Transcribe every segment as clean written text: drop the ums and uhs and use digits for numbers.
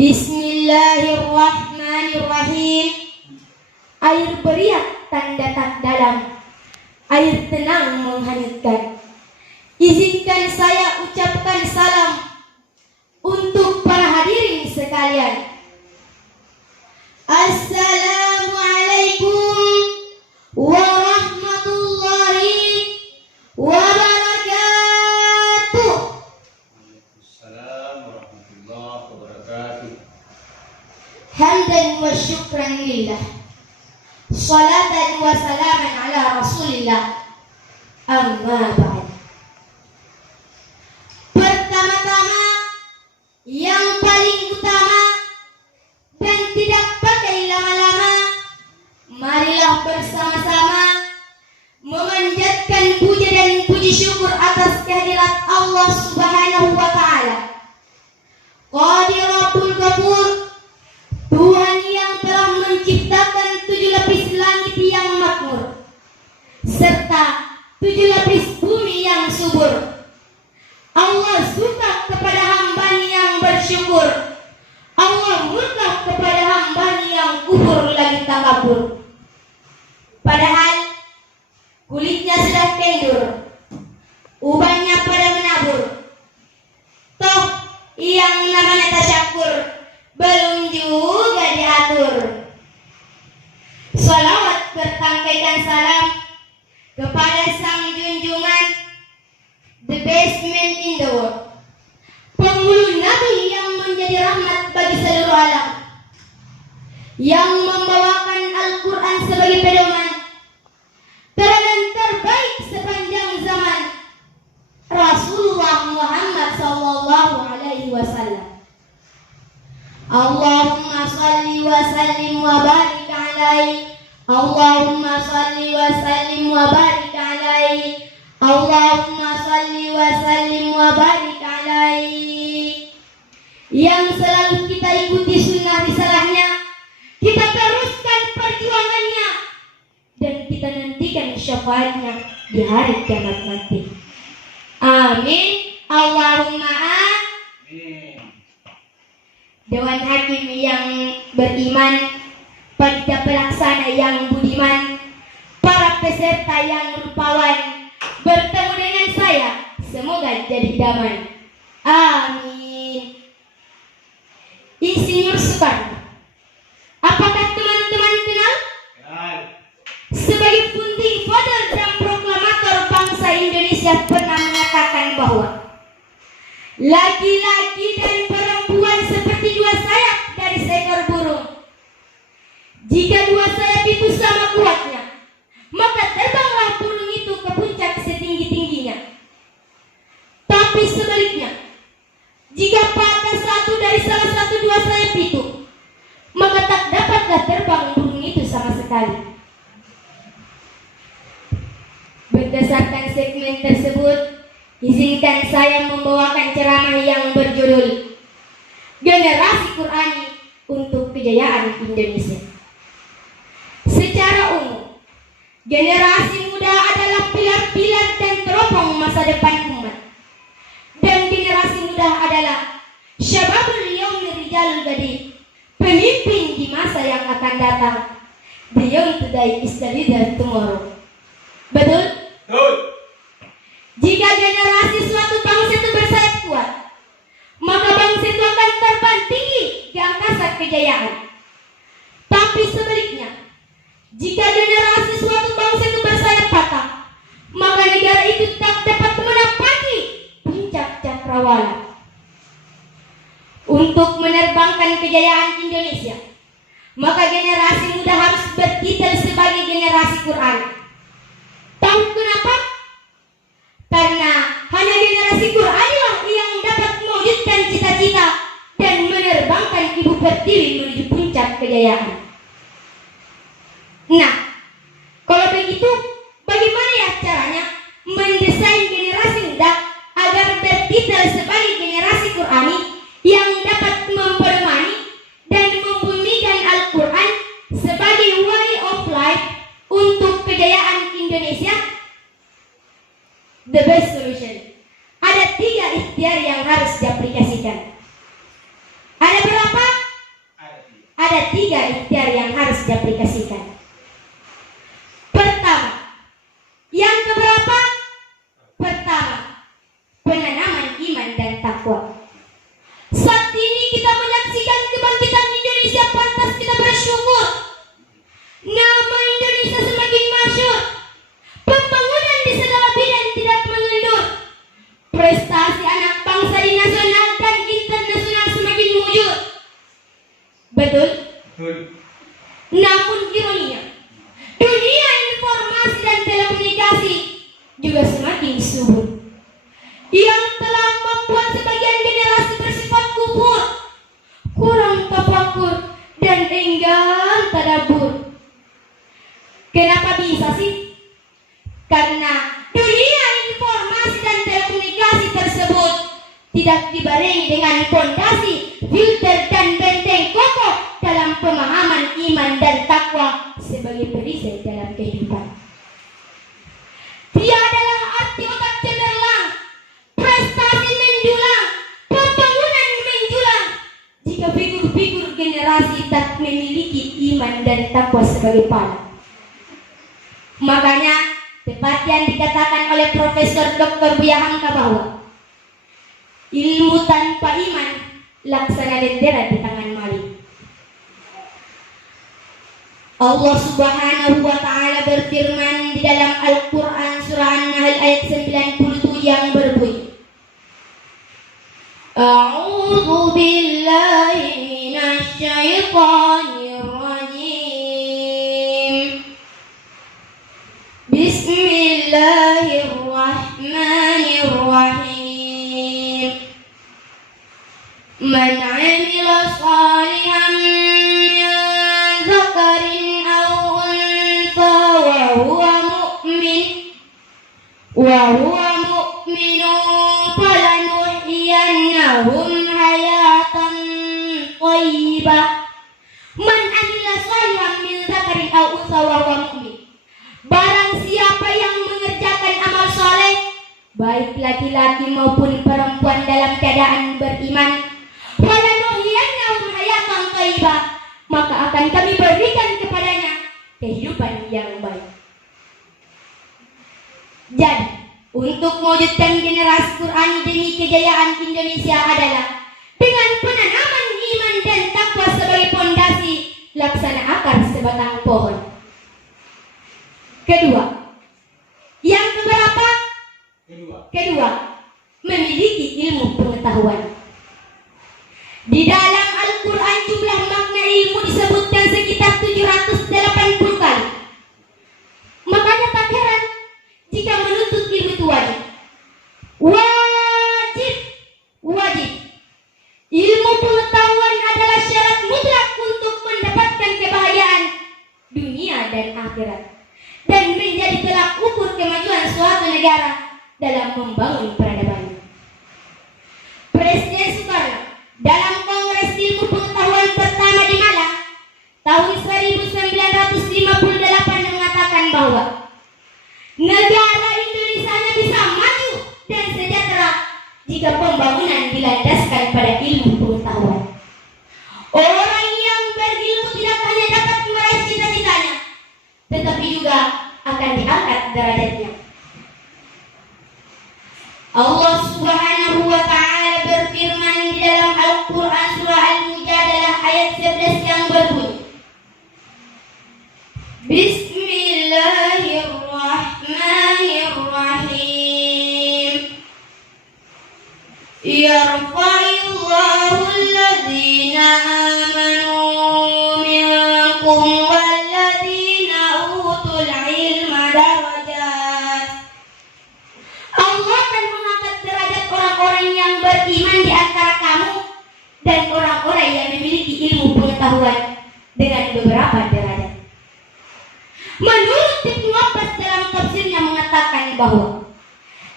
Bismillahirrahmanirrahim. Air beriak tanda tak dalam, air tenang menghanyutkan. Izinkan saya ucapkan salam untuk para hadirin sekalian. Assalamualaikum warahmatullahi wabarakatuh. Waalaikumsalam warahmatullahi wabarakatuh. Hamdan wa syukran lillah, salatan wa salaman ala rasulillah, amma ba'd. Pertama-tama, yang paling utama dan tidak pakai lama-lama, marilah bersama-sama memanjatkan puja dan puji syukur atas kehadirat Allah Subhanahu wa ta'ala, Qadirul Ghafur, Tuhan yang telah menciptakan 7 lapis langit yang makmur serta 7 lapis bumi yang subur. Allah suka kepada hamba yang bersyukur, Allah murka kepada hamba yang kufur lagi takabur. Padahal kulitnya sudah kendur, ubahnya pada menabur. Toh yang namanya tasyakur belum juga diatur. Salawat bertangkaikan salam kepada sang junjungan, the best man in the world, penghulu Nabi yang menjadi rahmat bagi seluruh alam, yang membawakan Al-Quran sebagai pedoman, teladan terbaik sepanjang zaman, Rasulullah Muhammad sallallahu alaihi wasallam. Allahumma salli wa sallim wa barik alaihi, Allahumma salli wa sallim wa barik alaihi, Allahumma salli wa sallim wa barik alaihi. Yang selalu kita ikuti sunnah risalahnya, kita teruskan perjuangannya, dan kita nantikan syafaatnya di hari kiamat nanti. Amin. Allahumma amin. Dewan Hakim yang beriman, panitia pelaksana yang budiman, para peserta yang rupawan, bertemu dengan saya, semoga jadi damai. Amin. Insinyur Soekarno, apakah teman-teman kenal? Sebagai founding father dan proklamator bangsa Indonesia pernah mengatakan bahwa laki-laki dan perempuan seperti 2 sayap dari seekor burung. Jika 2 sayap itu sama kuatnya, maka terbanglah burung itu ke puncak setinggi-tingginya. Tapi sebaliknya, jika patah satu dari salah satu 2 sayap itu, maka tak dapatlah terbang burung itu sama sekali. Berdasarkan segmen tersebut, izinkan saya membawakan ceramah yang berjudul Generasi Qur'ani untuk Kejayaan Indonesia. Secara umum, generasi muda adalah pilar-pilar dan teropong masa depan umat. Dan generasi muda adalah syababul yaumi rijalul gadi, pemimpin di masa yang akan datang. The young today is the leader tomorrow. Betul? Betul. Jika generasi suatu bangsa itu bersayap kuat, maka bangsa itu akan terbang tinggi di angkasa kejayaan. Tapi sebaliknya, jika generasi suatu bangsa itu bersayap patah, maka negara itu tak dapat menapaki puncak cakrawala. Untuk menerbangkan kejayaan Indonesia, maka generasi muda harus bertitel sebagai generasi Quran. Tahu kenapa? Karena hanya generasi Qur'anilah yang dapat mewujudkan cita-cita dan menerbangkan Ibu Pertiwi menuju puncak kejayaan. Nah, kalau begitu, bagaimana ya caranya mendesain generasi muda agar bertitel sebagai generasi Qur'ani yang dapat mempermani dan membumikan Al-Quran sebagai way of life untuk kejayaan Indonesia? The best solution. Ada 3 ikhtiar yang harus diaplikasikan. Ada berapa? juga semakin subur, yang telah membuat sebagian generasi bersifat kufur, kurang tafakur, dan enggan tadabbur. Kenapa bisa sih? Karena dunia informasi dan telekomunikasi tersebut tidak dibarengi dengan fondasi, filter, dan benteng kokoh dalam pemahaman iman dan takwa sebagai perisai dalam kehidupan. Tiadalah arti otak cemerlang, prestasi menjulang, pembangunan menjulang jika figur-figur generasi tak memiliki iman dan takwa sebagai pala. Makanya tepat yang dikatakan oleh Profesor Dr. Buya Hamka bahwa ilmu tanpa iman laksana lentera di tangan maling. Allah Subhanahu wa taala berfirman di dalam Al-Qur'an surah An-Nahl ayat 97 yang berbunyi, A'udzu billahi minasy syaithanir rajim. Bismillahirrahmanirrahim. Man 'amila shalihan min dzakarin aw untha wa huwa mu'minun falanuhyiyannahum hayatan thayyibah. Man 'amila shalihan min dzakarin aw untha wa huwa mu'min. Barang siapa yang mengerjakan amal soleh, baik laki-laki maupun perempuan dalam keadaan beriman, falanuhyiyannahum hayatan thayyibah, maka akan kami berikan kepadanya kehidupan yang baik. Jadi, untuk mewujudkan generasi Qur'ani demi kejayaan Indonesia adalah dengan penanaman iman dan takwa sebagai fondasi, laksana akar sebatang pohon. Kedua, yang keberapa? Kedua, memiliki ilmu pengetahuan. Di dalam Al-Quran jumlah makna ilmu disebutkan sekitar 780 kali. Makanya tak heran jika menuntut ilmu itu wajib. Wajib. Ilmu pengetahuan adalah syarat mutlak untuk mendapatkan kebahagiaan dunia dan akhirat, dan menjadi tolak ukur kemajuan suatu negara dalam membangun peradaban. Presiden Soekarno dalam Kongres Ilmu Pengetahuan pertama di Malang tahun 1958 mengatakan bahwa negara Indonesia hanya bisa maju dan sejahtera jika pembangunan dilandaskan pada ilmu pengetahuan. Orang yang berilmu tidak hanya dapat meraih cita-citanya, tetapi juga akan diangkat derajatnya. Allah Subhanahu wa taala berfirman di dalam Al-Qur'an surah Al-Mujadalah ayat 11 yang berbunyi, Bismillahirrahmanirrahim. Yarfa'illahu alladhina amanu minkum walladhina utul ilma darajat. Allah akan mengangkat derajat orang-orang yang beriman di antara kamu dan orang-orang yang memiliki ilmu pengetahuan dengan beberapa derajat. Menurut Ibnu Abbas dalam tafsirnya mengatakan bahwa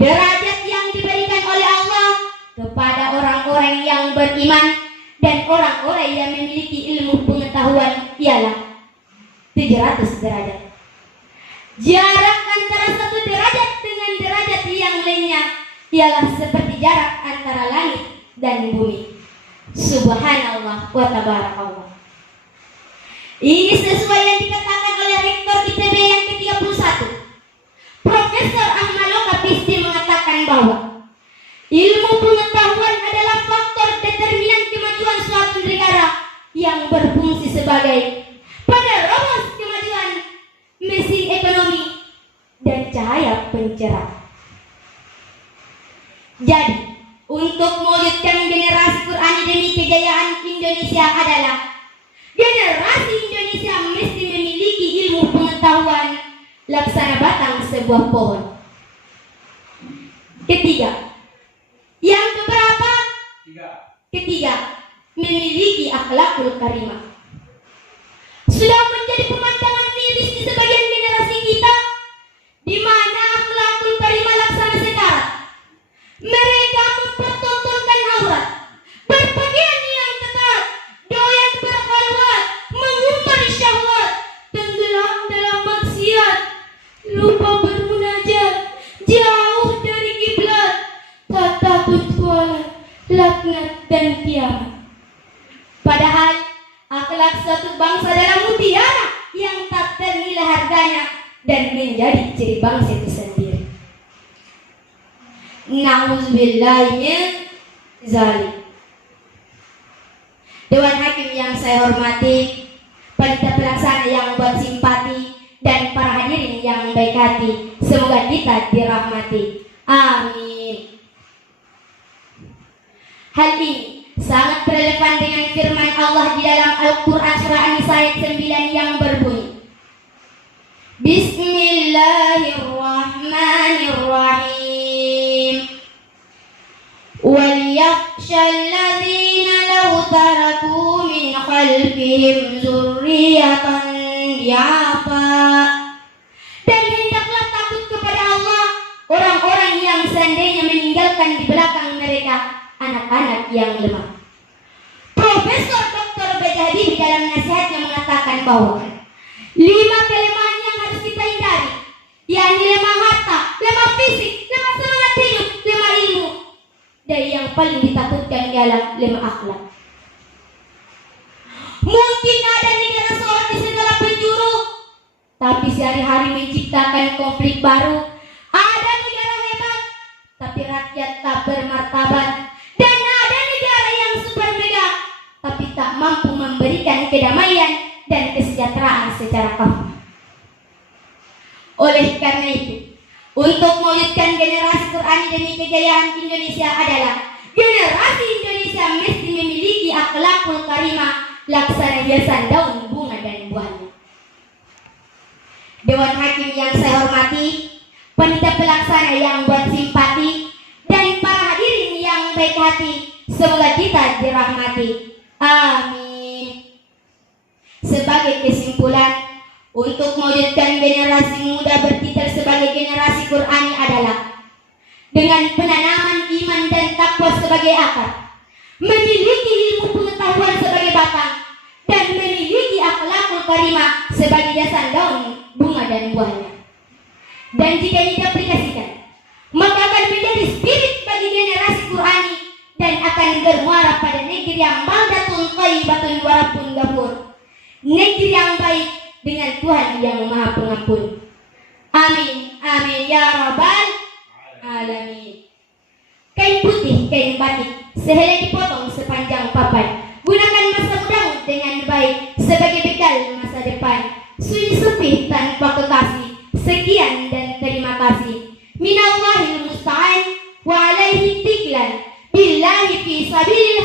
derajat yang diberikan oleh Allah kepada orang-orang yang beriman dan orang-orang yang memiliki ilmu pengetahuan ialah 700 derajat. Jarak antara satu derajat dengan derajat yang lainnya ialah seperti jarak antara langit dan bumi. Subhanallah wa tabarakallah. Ini sesuai yang dikatakan oleh Rektor ITB yang ke-31, Profesor Ahmad Lokapisti, mengatakan bahwa ilmu pengetahuan adalah faktor determinan kemajuan suatu negara yang berfungsi sebagai penerobos kemajuan, mesin ekonomi, dan cahaya pencerah. Jadi, untuk mewujudkan generasi Qur'ani demi kejayaan Indonesia adalah generasi Indonesia mesti memiliki ilmu pengetahuan laksana batang sebuah pohon. Ketiga. Yang keberapa? Tiga. Memiliki akhlakul karimah. Sudah menjadi pemandangan miris di sebagian generasi kita, di mana akhlakul karimah laksana sekarat. Mereka mempertontonkan aurat, berpakaian yang ketat, doyan berkhalwat, mengumbar syahwat, tenggelam dalam maksiat, lupa bermunajat, jauh dari kiblat, tak takut kualat, laknat dan kiamat. Padahal akhlak suatu bangsa adalah mutiara yang tak ternilai harganya dan menjadi ciri bangsa itu sendiri. Na'udzubillahi min zalik. Dewan Hakim yang saya hormati, panitia pelaksana yang buat simpati, dan para hadirin yang baik hati, semoga kita dirahmati. Amin. Hal ini sangat relevan dengan firman Allah di dalam Al-Quran surah An-Nisa ayat 9 yang berbunyi, Bismillahirrahmanirrahim. وَلْيَخْشَ الَّذِينَ لَوْ تَرَكُوا مِنْ خَلْفِهِمْ ذُرِّيَّةً ضِعَافًا. Dan hendaklah takut kepada Allah orang-orang yang seandainya meninggalkan di belakang mereka anak-anak yang lemah. Profesor Dr. B.J. Habibie dalam nasihatnya mengatakan bahwa 5 kelemahan yang harus kita hindari, yakni lemah harta, lemah fisik, lemah semangat hidup, lemah ilmu, dan yang paling ditakutkan ialah lemah akhlak. Mungkin ada negara seorang di segala penjuru, tapi sehari-hari menciptakan konflik baru. Ada negara hebat, tapi rakyat tak bermartabat. Dan ada negara yang super mega, tapi tak mampu memberikan kedamaian dan kesejahteraan secara kafah. Oleh karena itu, untuk mewujudkan generasi Qur'ani demi kejayaan Indonesia adalah generasi Indonesia mesti memiliki akhlakul karimah laksana hiasan daun, bunga dan buahnya. Dewan Hakim yang saya hormati, panitia pelaksana yang buat simpati, dan para hadirin yang baik hati, semoga kita dirahmati. Amin. Sebagai kesimpulan, untuk mewujudkan generasi muda bertitel sebagai generasi Qur'ani adalah dengan penanaman iman dan takwa sebagai akar, memiliki ilmu pengetahuan sebagai batang, dan memiliki akhlakul karimah sebagai hiasan daun, bunga dan buahnya. Dan jika ini diaplikasikan, maka akan menjadi spirit bagi generasi Qur'ani dan akan bermuara pada negeri yang baldatun thayyibatun wa rabbun ghafur, negeri yang baik dengan Tuhan yang Maha Pengampun. Amin, amin ya rabbal alamin. Kain putih, kain batik, sehelai dipotong sepanjang papan. Gunakan masa mudamu dengan baik sebagai bekal masa depan. Sunyi sepi tanpa kekasih. Sekian dan terima kasih. Minallahil musta'an wa alaihi tiklan. Billahi fi sabilillah.